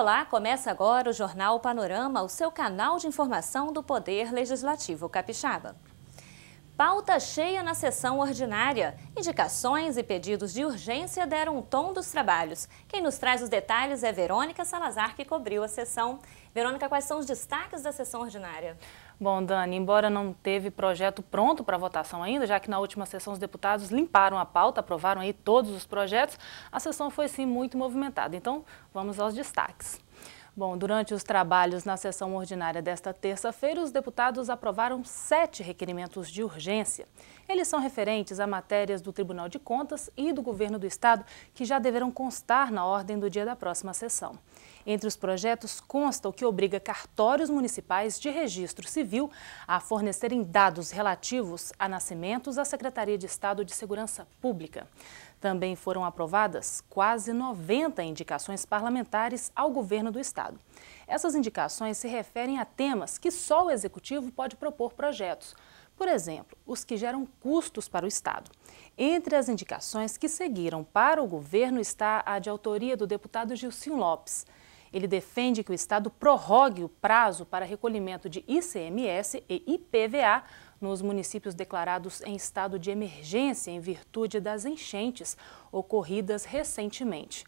Olá, começa agora o Jornal Panorama, o seu canal de informação do Poder Legislativo Capixaba. Pauta cheia na sessão ordinária. Indicações e pedidos de urgência deram um tom dos trabalhos. Quem nos traz os detalhes é Verônica Salazar, que cobriu a sessão. Verônica, quais são os destaques da sessão ordinária? Bom, Dani, embora não teve projeto pronto para votação ainda, já que na última sessão os deputados limparam a pauta, aprovaram aí todos os projetos, a sessão foi sim muito movimentada. Então, vamos aos destaques. Bom, durante os trabalhos na sessão ordinária desta terça-feira, os deputados aprovaram 7 requerimentos de urgência. Eles são referentes a matérias do Tribunal de Contas e do Governo do Estado, que já deverão constar na ordem do dia da próxima sessão. Entre os projetos consta o que obriga cartórios municipais de registro civil a fornecerem dados relativos a nascimentos à Secretaria de Estado de Segurança Pública. Também foram aprovadas quase 90 indicações parlamentares ao governo do Estado. Essas indicações se referem a temas que só o Executivo pode propor projetos. Por exemplo, os que geram custos para o Estado. Entre as indicações que seguiram para o governo está a de autoria do deputado Gilcinho Lopes. Ele defende que o Estado prorrogue o prazo para recolhimento de ICMS e IPVA nos municípios declarados em estado de emergência em virtude das enchentes ocorridas recentemente.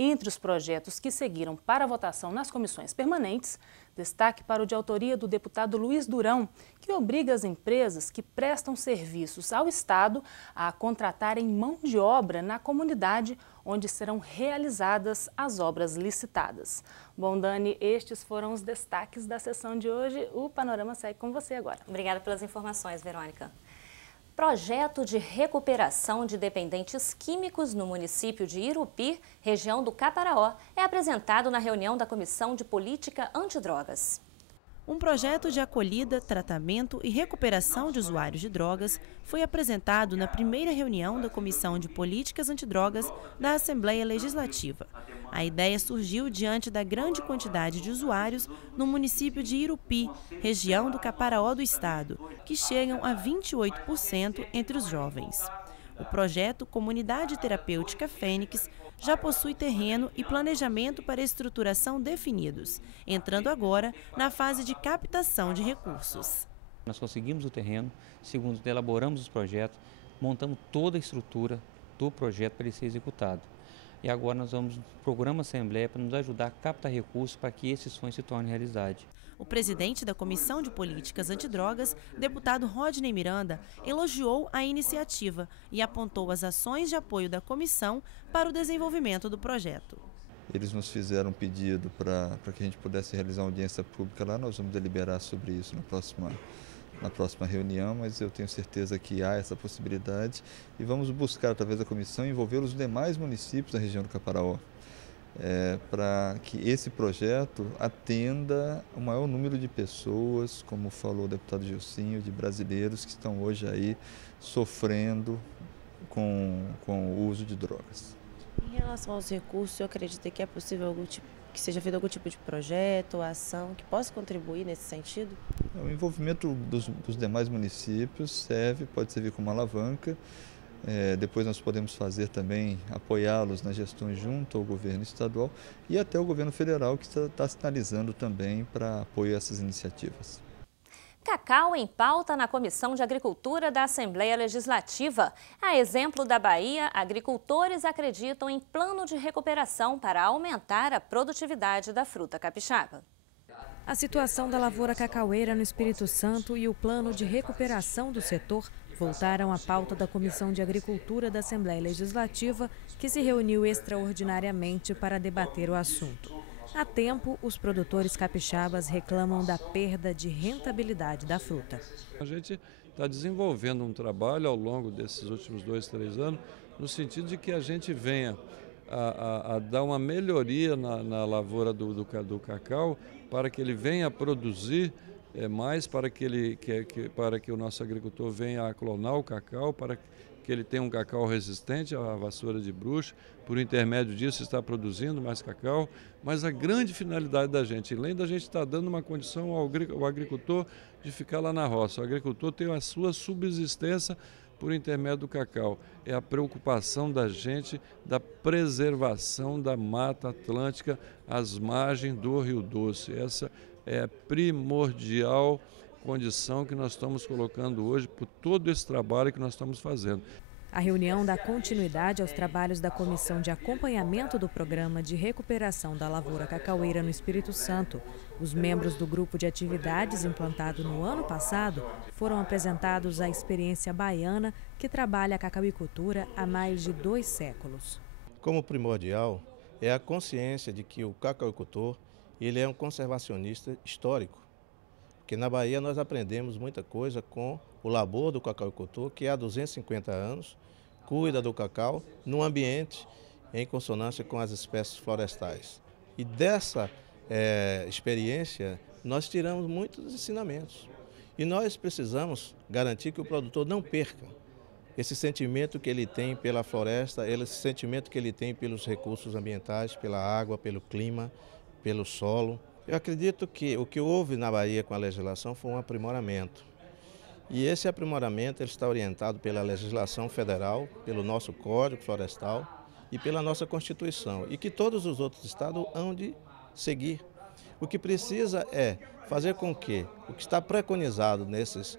Entre os projetos que seguiram para a votação nas comissões permanentes, destaque para o de autoria do deputado Luiz Durão, que obriga as empresas que prestam serviços ao Estado a contratarem mão de obra na comunidade onde serão realizadas as obras licitadas. Bom, Dani, estes foram os destaques da sessão de hoje. O Panorama segue com você agora. Obrigada pelas informações, Verônica. Projeto de recuperação de dependentes químicos no município de Irupi, região do Caparaó, é apresentado na reunião da Comissão de Política Antidrogas. Um projeto de acolhida, tratamento e recuperação de usuários de drogas foi apresentado na primeira reunião da Comissão de Políticas Antidrogas da Assembleia Legislativa. A ideia surgiu diante da grande quantidade de usuários no município de Irupi, região do Caparaó do Estado, que chegam a 28% entre os jovens. O projeto Comunidade Terapêutica Fênix já possui terreno e planejamento para estruturação definidos, entrando agora na fase de captação de recursos. Nós conseguimos o terreno, segundo, elaboramos os projetos, montamos toda a estrutura do projeto para ele ser executado. E agora nós vamos para o programa Assembleia para nos ajudar a captar recursos para que esses sonhos se tornem realidade. O presidente da Comissão de Políticas Antidrogas, deputado Rodney Miranda, elogiou a iniciativa e apontou as ações de apoio da comissão para o desenvolvimento do projeto. Eles nos fizeram um pedido para que a gente pudesse realizar uma audiência pública lá, nós vamos deliberar sobre isso na próxima reunião, mas eu tenho certeza que há essa possibilidade e vamos buscar, através da comissão, envolver os demais municípios da região do Caparaó, para que esse projeto atenda o maior número de pessoas, como falou o deputado Gilcinho, de brasileiros que estão hoje aí sofrendo com o uso de drogas. Em relação aos recursos, eu acredito que é possível que seja feito algum tipo de projeto ou ação que possa contribuir nesse sentido? O envolvimento dos demais municípios pode servir como alavanca. Depois nós podemos fazer também, apoiá-los nas gestões junto ao governo estadual e até o governo federal, que está sinalizando também para apoio a essas iniciativas. Cacau em pauta na Comissão de Agricultura da Assembleia Legislativa. A exemplo da Bahia, agricultores acreditam em plano de recuperação para aumentar a produtividade da fruta capixaba. A situação da lavoura cacaueira no Espírito Santo e o plano de recuperação do setor voltaram à pauta da Comissão de Agricultura da Assembleia Legislativa, que se reuniu extraordinariamente para debater o assunto. Há tempo, os produtores capixabas reclamam da perda de rentabilidade da fruta. A gente está desenvolvendo um trabalho ao longo desses últimos 2, 3 anos, no sentido de que a gente venha a dar uma melhoria na lavoura do cacau, para que ele venha a produzir mais, para que o nosso agricultor venha a clonar o cacau, para que ele tenha um cacau resistente à vassoura de bruxa, por intermédio disso está produzindo mais cacau, mas a grande finalidade da gente, além da gente estar dando uma condição ao agricultor de ficar lá na roça, o agricultor tem a sua subsistência por intermédio do cacau. É a preocupação da gente da preservação da Mata Atlântica às margens do Rio Doce. Essa é a primordial condição que nós estamos colocando hoje por todo esse trabalho que nós estamos fazendo. A reunião dá continuidade aos trabalhos da Comissão de Acompanhamento do Programa de Recuperação da Lavoura Cacaueira no Espírito Santo. Os membros do grupo de atividades implantado no ano passado foram apresentados à experiência baiana que trabalha a cacauicultura há mais de 2 séculos. Como primordial é a consciência de que o cacauicultor ele é um conservacionista histórico. Porque na Bahia nós aprendemos muita coisa com o labor do cacauicultor, que há 250 anos cuida do cacau num ambiente em consonância com as espécies florestais. E dessa experiência nós tiramos muitos ensinamentos. E nós precisamos garantir que o produtor não perca esse sentimento que ele tem pela floresta, esse sentimento que ele tem pelos recursos ambientais, pela água, pelo clima, pelo solo. Eu acredito que o que houve na Bahia com a legislação foi um aprimoramento. E esse aprimoramento ele está orientado pela legislação federal, pelo nosso Código Florestal e pela nossa Constituição. E que todos os outros estados hão de seguir. O que precisa é fazer com que o que está preconizado nessas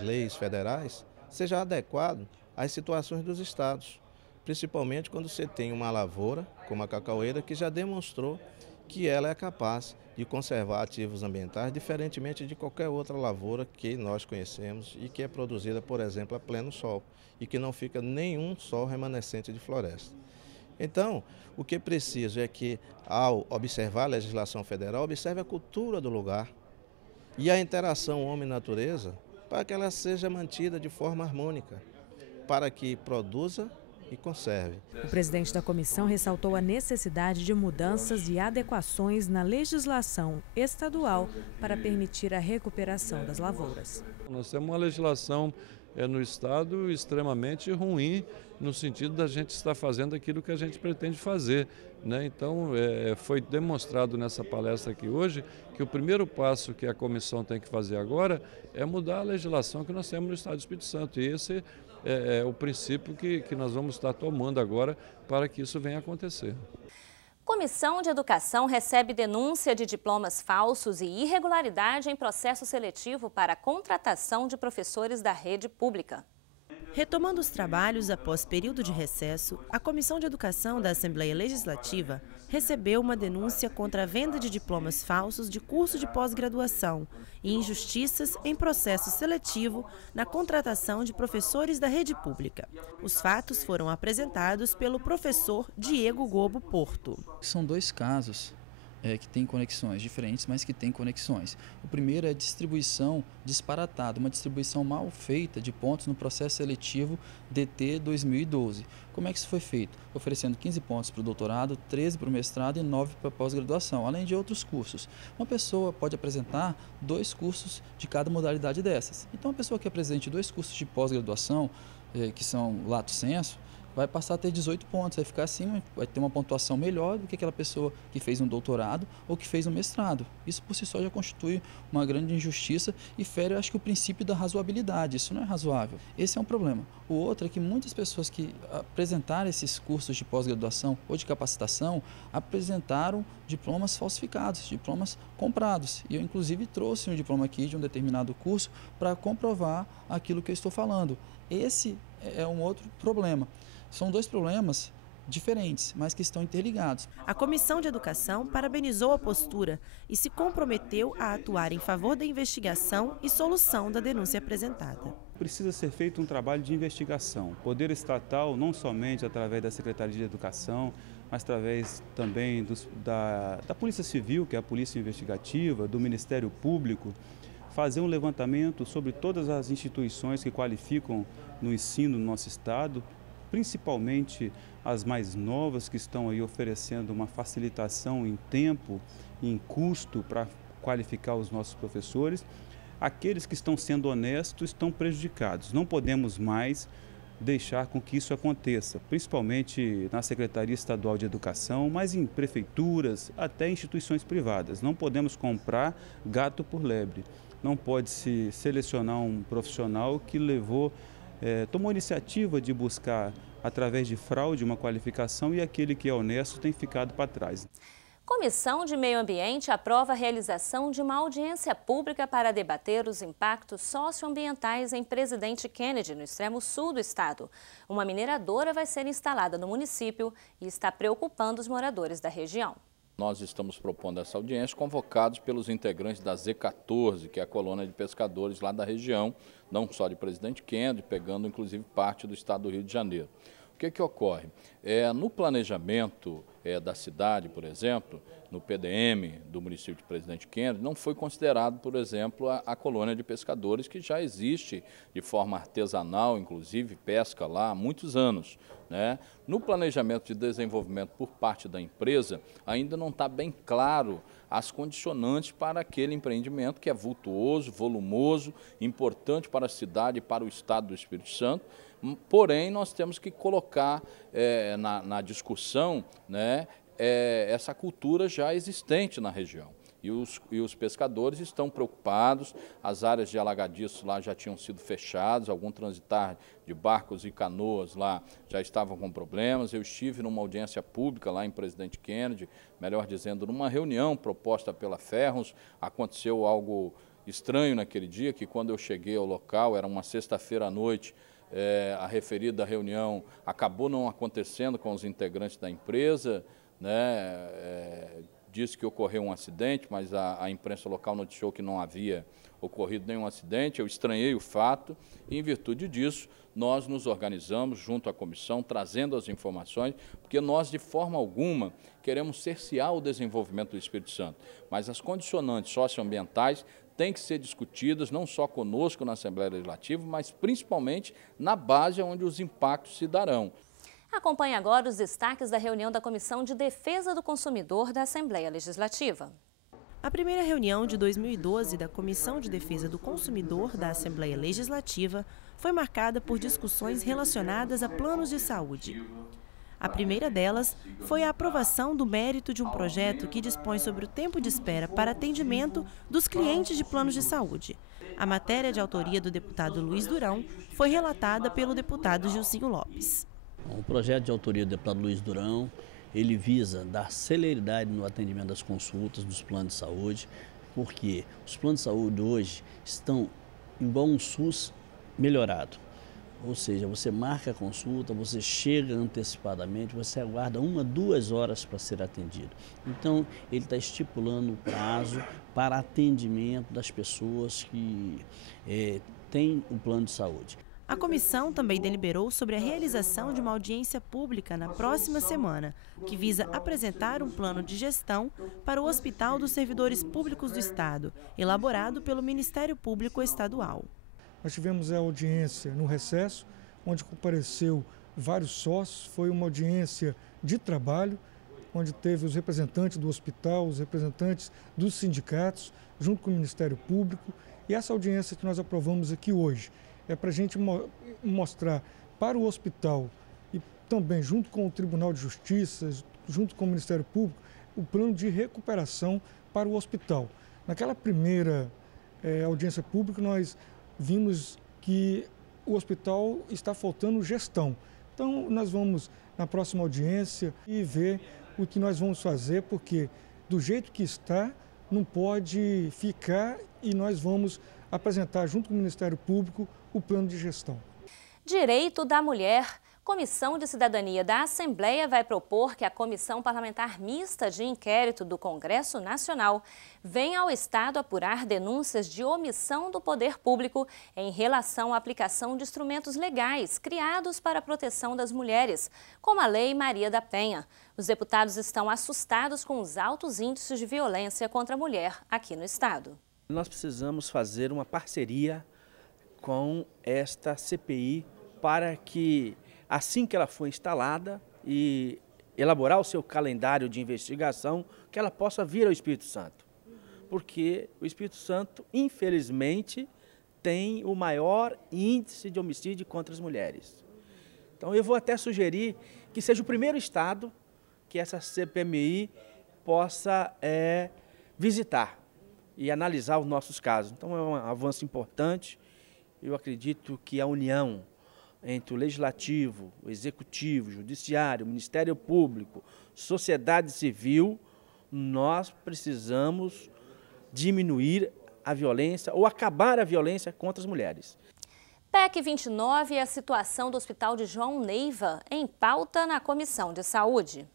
leis federais seja adequado às situações dos estados. Principalmente quando você tem uma lavoura, como a cacaueira, que já demonstrou que ela é capaz de conservar ativos ambientais, diferentemente de qualquer outra lavoura que nós conhecemos e que é produzida, por exemplo, a pleno sol e que não fica nenhum sol remanescente de floresta. Então, o que é preciso é que, ao observar a legislação federal, observe a cultura do lugar e a interação homem-natureza para que ela seja mantida de forma harmônica, para que produza e conserve. O presidente da comissão ressaltou a necessidade de mudanças e adequações na legislação estadual para permitir a recuperação das lavouras. Nós temos uma legislação no estado extremamente ruim, no sentido da gente estar fazendo aquilo que a gente pretende fazer, né? Então, foi demonstrado nessa palestra aqui hoje que o primeiro passo que a comissão tem que fazer agora é mudar a legislação que nós temos no estado do Espírito Santo. E esse é o princípio que nós vamos estar tomando agora para que isso venha a acontecer. Comissão de Educação recebe denúncia de diplomas falsos e irregularidade em processo seletivo para a contratação de professores da rede pública. Retomando os trabalhos após período de recesso, a Comissão de Educação da Assembleia Legislativa recebeu uma denúncia contra a venda de diplomas falsos de curso de pós-graduação e injustiças em processo seletivo na contratação de professores da rede pública. Os fatos foram apresentados pelo professor Diego Gobo Porto. São 2 casos que têm conexões diferentes, mas que têm conexões. O primeiro é a distribuição disparatada, uma distribuição mal feita de pontos no processo seletivo DT 2012. Como é que isso foi feito? Oferecendo 15 pontos para o doutorado, 13 para o mestrado e 9 para a pós-graduação, além de outros cursos. Uma pessoa pode apresentar 2 cursos de cada modalidade dessas. Então, uma pessoa que apresente 2 cursos de pós-graduação, que são lato sensu, vai passar a ter 18 pontos, vai ficar acima, vai ter uma pontuação melhor do que aquela pessoa que fez um doutorado ou que fez um mestrado. Isso por si só já constitui uma grande injustiça e fere, eu acho que, o princípio da razoabilidade. Isso não é razoável. Esse é um problema. O outro é que muitas pessoas que apresentaram esses cursos de pós-graduação ou de capacitação apresentaram diplomas falsificados, diplomas comprados. E eu, inclusive, trouxe um diploma aqui de um determinado curso para comprovar aquilo que eu estou falando. Esse é um outro problema. São 2 problemas diferentes, mas que estão interligados. A Comissão de Educação parabenizou a postura e se comprometeu a atuar em favor da investigação e solução da denúncia apresentada. Precisa ser feito um trabalho de investigação. O poder estatal, não somente através da Secretaria de Educação, mas através também da Polícia Civil, que é a Polícia Investigativa, do Ministério Público, fazer um levantamento sobre todas as instituições que qualificam no ensino no nosso estado, principalmente as mais novas que estão aí oferecendo uma facilitação em tempo e em custo para qualificar os nossos professores. Aqueles que estão sendo honestos estão prejudicados. Não podemos mais deixar com que isso aconteça, principalmente na Secretaria Estadual de Educação, mas em prefeituras, até instituições privadas. Não podemos comprar gato por lebre. Não pode se selecionar um profissional que levou tomou a iniciativa de buscar, através de fraude, uma qualificação, e aquele que é honesto tem ficado para trás. Comissão de Meio Ambiente aprova a realização de uma audiência pública para debater os impactos socioambientais em Presidente Kennedy, no extremo sul do estado. Uma mineradora vai ser instalada no município e está preocupando os moradores da região. Nós estamos propondo essa audiência convocados pelos integrantes da Z14, que é a colônia de pescadores lá da região, não só de Presidente Kennedy, pegando inclusive parte do estado do Rio de Janeiro. O que ocorre? No planejamento da cidade, por exemplo, no PDM do município de Presidente Kennedy, não foi considerado, por exemplo, a colônia de pescadores, que já existe de forma artesanal, inclusive pesca lá há muitos anos, né? No planejamento de desenvolvimento por parte da empresa, ainda não está bem claro as condicionantes para aquele empreendimento que é vultuoso, volumoso, importante para a cidade e para o estado do Espírito Santo. Porém, nós temos que colocar na discussão, né, essa cultura já existente na região. E os pescadores estão preocupados, as áreas de alagadiço lá já tinham sido fechadas, algum transitar de barcos e canoas lá já estavam com problemas. Eu estive numa audiência pública lá em Presidente Kennedy, melhor dizendo, numa reunião proposta pela Ferrous. Aconteceu algo estranho naquele dia, que quando eu cheguei ao local, era uma sexta-feira à noite, a referida reunião acabou não acontecendo com os integrantes da empresa, né? Disse que ocorreu um acidente, mas a imprensa local noticiou que não havia ocorrido nenhum acidente. Eu estranhei o fato e, em virtude disso, nós nos organizamos junto à comissão, trazendo as informações, porque nós, de forma alguma, queremos cercear o desenvolvimento do Espírito Santo, mas as condicionantes socioambientais têm que ser discutidas não só conosco na Assembleia Legislativa, mas principalmente na base onde os impactos se darão. Acompanhe agora os destaques da reunião da Comissão de Defesa do Consumidor da Assembleia Legislativa. A primeira reunião de 2012 da Comissão de Defesa do Consumidor da Assembleia Legislativa foi marcada por discussões relacionadas a planos de saúde. A primeira delas foi a aprovação do mérito de um projeto que dispõe sobre o tempo de espera para atendimento dos clientes de planos de saúde. A matéria de autoria do deputado Luiz Durão foi relatada pelo deputado Gilcinho Lopes. O projeto de autoria do deputado Luiz Durão, ele visa dar celeridade no atendimento das consultas dos planos de saúde, porque os planos de saúde hoje estão igual um SUS melhorado. Ou seja, você marca a consulta, você chega antecipadamente, você aguarda 1 a 2 horas para ser atendido. Então, ele está estipulando o prazo para atendimento das pessoas que têm o plano de saúde. A comissão também deliberou sobre a realização de uma audiência pública na próxima semana, que visa apresentar um plano de gestão para o Hospital dos Servidores Públicos do Estado, elaborado pelo Ministério Público Estadual. Nós tivemos a audiência no recesso, onde compareceu vários sócios. Foi uma audiência de trabalho, onde teve os representantes do hospital, os representantes dos sindicatos, junto com o Ministério Público. E essa audiência que nós aprovamos aqui hoje é para a gente mostrar para o hospital e também junto com o Tribunal de Justiça, junto com o Ministério Público, o plano de recuperação para o hospital. Naquela primeira audiência pública, nós vimos que o hospital está faltando gestão. Então, nós vamos na próxima audiência e ver o que nós vamos fazer, porque do jeito que está, não pode ficar, e nós vamos apresentar junto com o Ministério Público o plano de gestão. Direito da mulher. Comissão de Cidadania da Assembleia vai propor que a Comissão Parlamentar Mista de Inquérito do Congresso Nacional venha ao Estado apurar denúncias de omissão do poder público em relação à aplicação de instrumentos legais criados para a proteção das mulheres, como a Lei Maria da Penha. Os deputados estão assustados com os altos índices de violência contra a mulher aqui no Estado. Nós precisamos fazer uma parceria com esta CPI para que, assim que ela for instalada e elaborar o seu calendário de investigação, que ela possa vir ao Espírito Santo. Porque o Espírito Santo, infelizmente, tem o maior índice de homicídio contra as mulheres. Então, eu vou até sugerir que seja o primeiro estado que essa CPMI possa visitar e analisar os nossos casos. Então, é um avanço importante. Eu acredito que a união entre o Legislativo, o Executivo, o Judiciário, o Ministério Público, sociedade civil, nós precisamos diminuir a violência ou acabar a violência contra as mulheres. PEC 29 é a situação do Hospital de João Neiva, em pauta na Comissão de Saúde.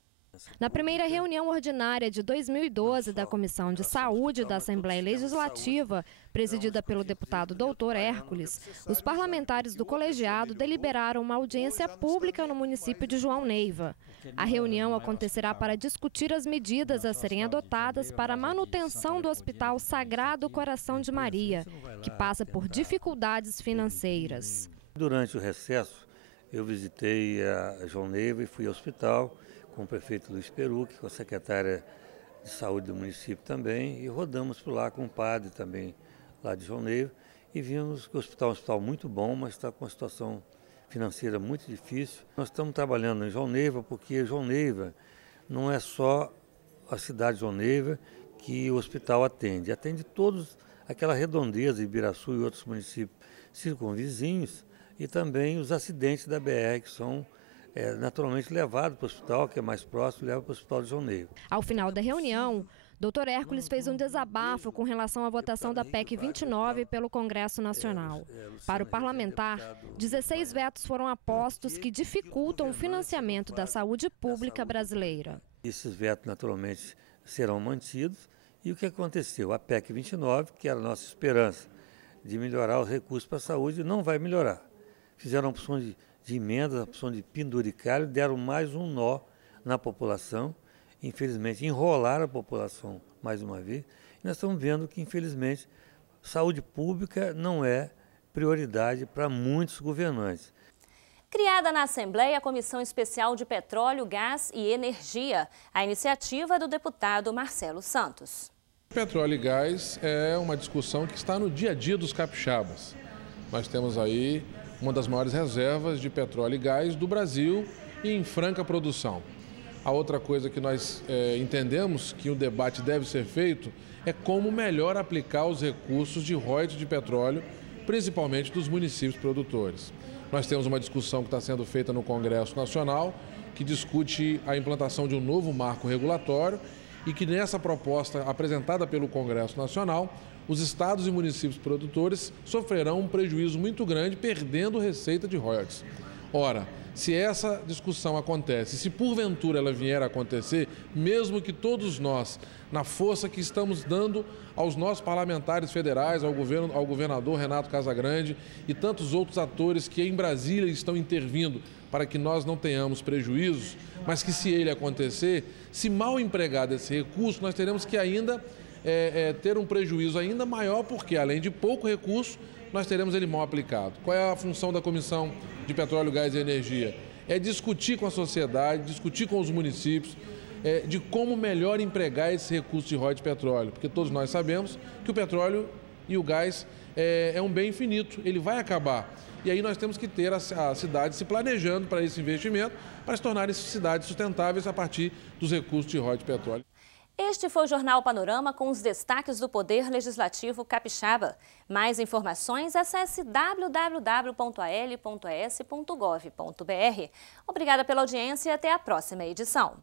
Na primeira reunião ordinária de 2012 da Comissão de Saúde da Assembleia Legislativa, presidida pelo deputado Dr. Hércules, os parlamentares do colegiado deliberaram uma audiência pública no município de João Neiva. A reunião acontecerá para discutir as medidas a serem adotadas para a manutenção do Hospital Sagrado Coração de Maria, que passa por dificuldades financeiras. Durante o recesso, eu visitei a João Neiva e fui ao hospital com o prefeito Luiz Perucchi, com a secretária de saúde do município também, e rodamos por lá com o padre também lá de João Neiva, e vimos que o hospital é um hospital muito bom, mas está com uma situação financeira muito difícil. Nós estamos trabalhando em João Neiva porque João Neiva não é só a cidade de João Neiva que o hospital atende, atende todos aquela redondeza, Ibiraçu e outros municípios circunvizinhos, e também os acidentes da BR, que são naturalmente levados para o hospital, que é mais próximo, leva para o hospital de João Neiva. Ao final da reunião, Dr. Hércules fez um desabafo com relação à votação da PEC 29 pelo Congresso Nacional. Para o parlamentar, 16 vetos foram apostos que dificultam o financiamento da saúde pública brasileira. Esses vetos, naturalmente, serão mantidos. E o que aconteceu? A PEC 29, que era a nossa esperança de melhorar os recursos para a saúde, não vai melhorar. Fizeram a opção de emendas, a opção de penduricalho, deram mais um nó na população. Infelizmente, enrolaram a população mais uma vez. E nós estamos vendo que, infelizmente, saúde pública não é prioridade para muitos governantes. Criada na Assembleia a Comissão Especial de Petróleo, Gás e Energia, a iniciativa é do deputado Marcelo Santos. Petróleo e gás é uma discussão que está no dia a dia dos capixabas. Nós temos aí uma das maiores reservas de petróleo e gás do Brasil e em franca produção. A outra coisa que nós entendemos que o debate deve ser feito é como melhor aplicar os recursos de royalties de petróleo, principalmente dos municípios produtores. Nós temos uma discussão que está sendo feita no Congresso Nacional, que discute a implantação de um novo marco regulatório e que nessa proposta apresentada pelo Congresso Nacional, os estados e municípios produtores sofrerão um prejuízo muito grande, perdendo receita de royalties. Ora, se essa discussão acontece, se porventura ela vier a acontecer, mesmo que todos nós, na força que estamos dando aos nossos parlamentares federais, ao governador Renato Casagrande e tantos outros atores que em Brasília estão intervindo para que nós não tenhamos prejuízos, mas que se ele acontecer, se mal empregado esse recurso, nós teremos que ainda ter um prejuízo ainda maior, porque além de pouco recurso, nós teremos ele mal aplicado. Qual é a função da Comissão de Petróleo, Gás e Energia? É discutir com a sociedade, discutir com os municípios, de como melhor empregar esse recurso de royalties de petróleo, porque todos nós sabemos que o petróleo e o gás é um bem infinito, ele vai acabar. E aí nós temos que ter a cidade se planejando para esse investimento, para se tornarem cidades sustentáveis a partir dos recursos de royalties de petróleo. Este foi o Jornal Panorama com os destaques do Poder Legislativo Capixaba. Mais informações, acesse www.al.es.gov.br. Obrigada pela audiência e até a próxima edição.